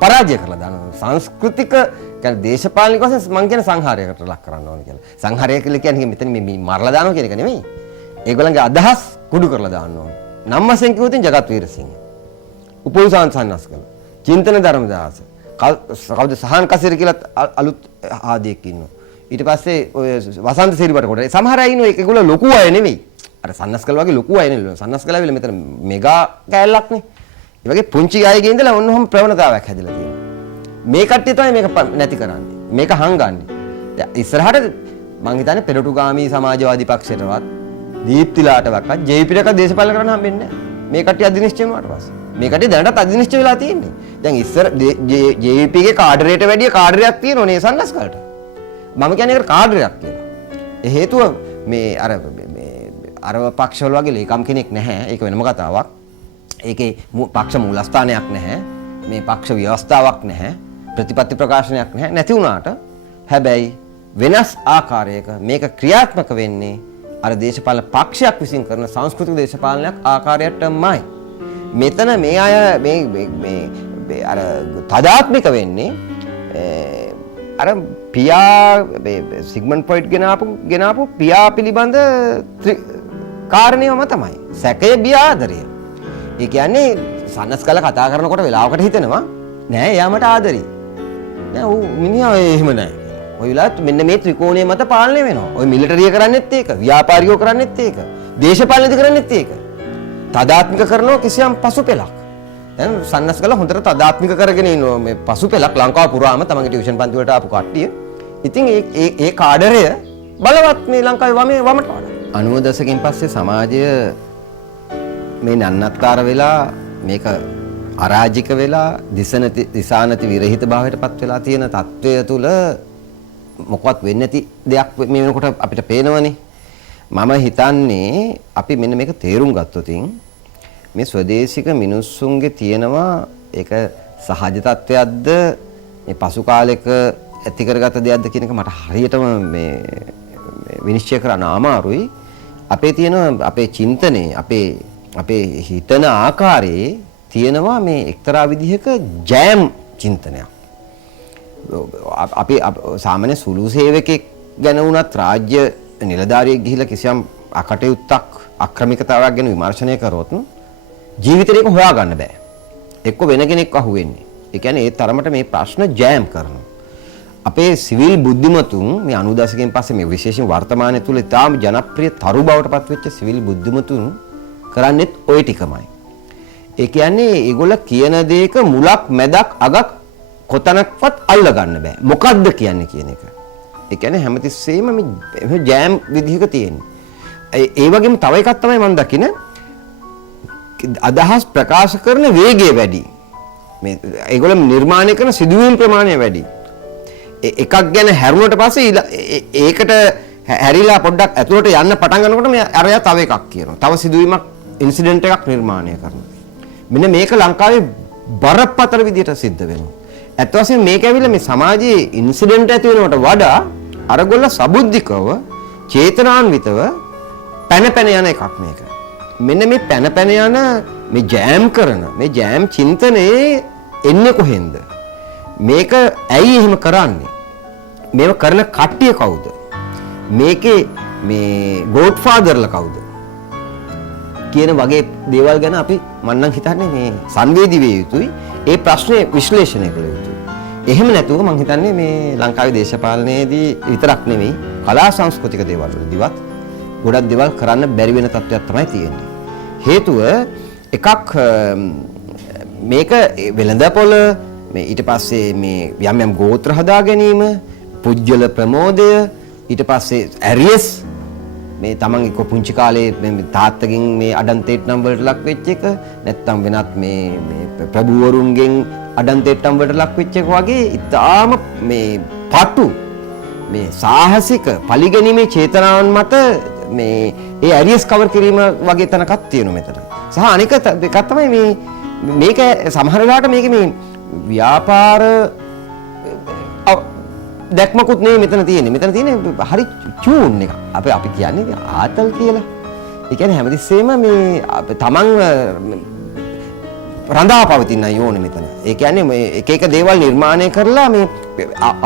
පරාජය කරලා දානවා. සංස්කෘතික කියන්නේ දේශපාලනික වශයෙන් මම කියන සංහාරයකට ලක් කරන්න ඕන කියලා. සංහාරය කියලා කියන්නේ මෙතන මේ මරලා දානවා කියන එක නෙමෙයි. ඒගොල්ලන්ගේ අදහස් කුඩු කරලා දාන්න ඕන. නම් වශයෙන් කිව්වොත් ජගත් වීරසිංහ. උපුල්සාන් සන්නස්කල. චින්තන ධර්මදාස. කවුද සහන් කසිර කියලා අලුත් ආදියෙක් ඉන්නවා. ඊට පස්සේ ඔය වසන්ත සිරිබට කොට සමහර අය ඉන්නවා ඒගොල්ලෝ ලොකු අය නෙමෙයි. අර අර සන්නස්කල වගේ ලොකු අය නෙවෙයි. සන්නස්කල ඇවිල්ලා මෙතන මෙගා කෑල්ලක් නේ. ඒ වගේ පුංචි අයගේ ඉඳලා ඔන්නෝම ප්‍රවණතාවයක් හැදිලා තියෙනවා. මේ කට්ටිය තමයි මේක නැති කරන්නේ. මේක හංගන්නේ. දැන් ඉස්සරහට මං හිතන්නේ පෙරටුගාමී සමාජවාදී පක්ෂයටවත් දීප්තිලාටවත් ජේපීටක දේශපාලන කරන්න හම්බෙන්නේ නැහැ. මේ කට්ටිය අධිනිශ්චය වුණාට පස්සේ. මේ කට්ටිය දැනටත් අධිනිශ්චය වෙලා තියෙන්නේ. දැන් ඉස්සර ජේපීගේ කාඩරේට වැඩිය කාඩරයක් තියෙනෝනේ සන්නස්කලට. මම කියන්නේ ඒකට කාඩරයක් කියලා. ඒ හේතුව මේ අර පක්ෂවල වගේ ලේකම් කෙනෙක් නැහැ. ඒක වෙනම කතාවක්. ඒකේ පක්ෂ මූලස්ථානයක් නැහැ. මේ පක්ෂ ව්‍යවස්ථාවක් නැහැ. ප්‍රතිපත්ති ප්‍රකාශනයක් නැහැ. නැති වුණාට හැබැයි වෙනස් ආකාරයක මේක ක්‍රියාත්මක වෙන්නේ අර දේශපාලන පක්ෂයක් විසින් කරන සංස්කෘතික දේශපාලනයක් ආකාරයටමයි. මෙතන මේ අය මේ අර තදාත්මික වෙන්නේ අර පියා සිග්මන්ඩ් ෆ්‍රොයිඩ් ගෙනාපු පියා පිළිබඳ කාරණේම තමයි. සැකය බිය ආදරය. ඒ කියන්නේ සන්නස්කල කතා කරනකොට වෙලාවකට හිතෙනවා නෑ එයා මට ආදරේ. නෑ ඌ මිනිහා එහෙම නෑ. ඔය වෙලාවට මෙන්න මේ ත්‍රිකෝණය මත පාලනය වෙනවා. ඔය මිලිටරිය කරන්නේත් ඒක, ව්‍යාපාරිකයෝ කරන්නේත් ඒක, දේශපාලනද කරන්නේත් ඒක. තදාත්මික කරනවා කිසියම් පසුපෙලක්. දැන් සන්නස්කල හොඳට තදාත්මික කරගෙන ඉන්නවා මේ පසුපෙලක් ලංකාව පුරාම තමන්ගේ ටියුෂන් පන්ති වලට ආපු කට්ටිය. ඉතින් ඒ කාඩරය බලවත් මේ ලංකාවේ වමට වඩා. 90 දශකෙන් පස්සේ සමාජය මේ නන්නත්තර වෙලා මේක අරාජික වෙලා දිසානති විරහිත භාවයට පත් වෙලා තියෙන තත්වය තුල මොකවත් වෙන්නේ නැති දෙයක් මේ වෙනකොට අපිට පේනවනේ. මම හිතන්නේ අපි මෙන්න මේක තේරුම් ගත්තොත් මේ ස්වදේශික මිනිස්සුන්ගේ තියෙනවා ඒක සහජ තත්වයක්ද මේ පසු කාලෙක ඇති කරගත දෙයක්ද කියන එක මට හරියටම මේ විනිශ්චය කරන්න අමාරුයි. අපේ තියෙන අපේ චින්තනයේ අපේ හිතන ආකාරයේ තියෙනවා මේ එක්තරා විදිහක ජෑම් චින්තනයක්. අපි සාමාන්‍ය සුළු සේවකෙක් ගැන වුණත් රාජ්‍ය නිලධාරියෙක් ගිහිලා කිසියම් අකටයුත්තක් අක්‍රමිකතාවයක් ගැන විමර්ශනය කරොත් ජීවිතේක හොයාගන්න බෑ. එක්ක වෙන කෙනෙක් අහුවෙන්නේ. ඒ කියන්නේ ඒ තරමට මේ ප්‍රශ්න ජෑම් කරනවා. අපේ සිවිල් බුද්ධිමතුන් මේ 90 දශකයෙන් පස්සේ මේ විශේෂයෙන් වර්තමානයේ තුල ඉතාම ජනප්‍රිය තරු බවට පත් වෙච්ච සිවිල් බුද්ධිමතුන් කරන්නේත් ওই ටිකමයි. ඒ කියන්නේ ඒගොල්ල කියන දේක මුලක් මැදක් අගක් කොතනක්වත් අල්ල ගන්න බෑ. මොකද්ද කියන්නේ කියන එක. ඒ කියන්නේ හැමතිස්සෙම මේ ජෑම් විදිහක තියෙන්නේ. ඒ වගේම තව එකක් තමයි මම දකින්නේ අදහස් ප්‍රකාශ කරන වේගය වැඩි. මේ ඒගොල්ලෝ නිර්මාණය කරන සිදුවීම් ප්‍රමාණය වැඩි. එකක් ගැන හැරුණට පස්සේ ඒකට හැරිලා පොඩ්ඩක් ඇතුළට යන්න පටන් ගන්නකොට මේ අරයා තව එකක් කියනවා. තව සිදුවීමක් ඉන්සිඩන්ට් එකක් නිර්මාණය කරනවා. මෙන්න මේක ලංකාවේ බරපතල විදිහට සිද්ධ වෙනවා. ඇත්ත වශයෙන්ම මේක ඇවිල්ලා මේ සමාජයේ ඉන්සිඩන්ට් ඇති වෙනවට වඩා අරගොල්ල සබුද්ධිකව චේතනාන්විතව පැන යන එකක් මේක. මෙන්න මේ පැන යන මේ ජෑම් කරන මේ ජෑම් චින්තනයේ එන්නේ කොහෙන්ද? මේක ඇයි එහෙම කරන්නේ? මේව කරන කට්ටිය කවුද? මේකේ මේ ගෝඩ්ෆාදර්ලා කවුද? කියන වගේ දේවල් ගැන අපි මම නම් හිතන්නේ මේ සංවේදී විය යුතුයි. ඒ ප්‍රශ්නේ විශ්ලේෂණය කළ යුතුයි. එහෙම නැතුව මම හිතන්නේ මේ ලංකාවේ දේශපාලනයේදී විතරක් නෙමෙයි කලා සංස්කෘතික දේවල් වලදීවත් ගොඩක් දේවල් කරන්න බැරි වෙන තත්ත්වයක් තමයි තියෙන්නේ. හේතුව එකක් මේක වෙළඳපොළ මේ ඊට පස්සේ මේ යම් ගෝත්‍ර හදා ගැනීම, පුජ්‍යල ප්‍රමෝදය, ඊට පස්සේ ඇරියස් මේ තමන් එක්ක පුංචි කාලේ මේ තාත්තගෙන් මේ අඩන්තේට්නම් වලට ලක් වෙච්ච එක නැත්තම් වෙනත් මේ ප්‍රභූවරුන්ගෙන් අඩන්තේට්නම් වලට ලක් වෙච්ච එක වගේ ඉතාම මේ පටු මේ සාහසික පරිගැනීමේ චේතනාවන් මත මේ ඒ ඇරියස් කවර් කිරීම වගේ තැනකක් තියෙනවා මෙතන. සහ අනික එකක් තමයි මේ මේක සමහර වෙලාවට මේක මේ ව්‍යාපාර දැක්මකුත් නෙවෙයි මෙතන තියෙන්නේ. මෙතන තියෙන්නේ හරි චූන් එක. අපි කියන්නේ ආතල් කියලා. ඒ කියන්නේ හැමතිස්සෙම මේ තමන් රඳා පවතින යෝනේ මෙතන. ඒ කියන්නේ මේ එක දේවල් නිර්මාණය කරලා මේ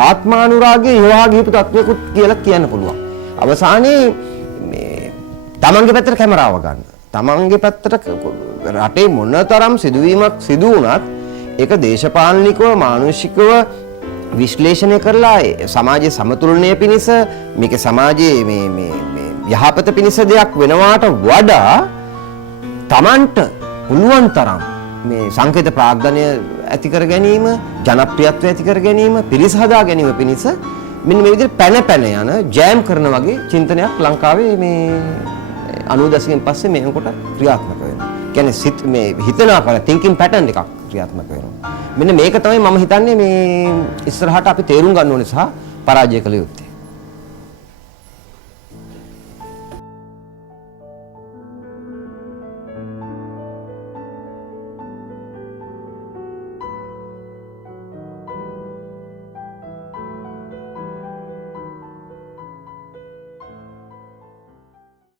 ආත්මානුරාගයේ යෝහා ගිහපු තත්වයකුත් කියලා කියන්න පුළුවන්. අවසානයේ මේ තමන්ගේ පැත්තට කැමරාව ගන්න. තමන්ගේ පැත්තට රටේ මොනතරම් සිදුවීමක් සිදු වුණත් ඒක දේශපාලනිකව මානුෂිකව විශ්ලේෂණය කරලා සමාජයේ සමතුලනය පිණිස මේක සමාජයේ මේ යහපත පිණිස දෙයක් වෙනවාට වඩා Tamanට පුළුවන් තරම් මේ සංකේත ප්‍රාග්ධනය ඇති කර ගැනීම, ජනප්‍රියත්වය ඇති කර ගැනීම, පිරිස හදා ගැනීම පිණිස මෙන්න මේ විදිහට පැන යන ජෑම් කරන වගේ චින්තනයක් ලංකාවේ මේ 90 දශකයෙන් පස්සේ මේකට ක්‍රියාත්මක වෙනවා. කියන්නේ සිත් මේ හිතන ආකාර thinking pattern එකක් ක්‍රියාත්මක වෙනවා. මෙන්න මේක තමයි මම හිතන්නේ මේ ඉස්සරහට අපි තේරුම් ගන්න ඕනේ සහ පරාජය කළ යුත්තේ.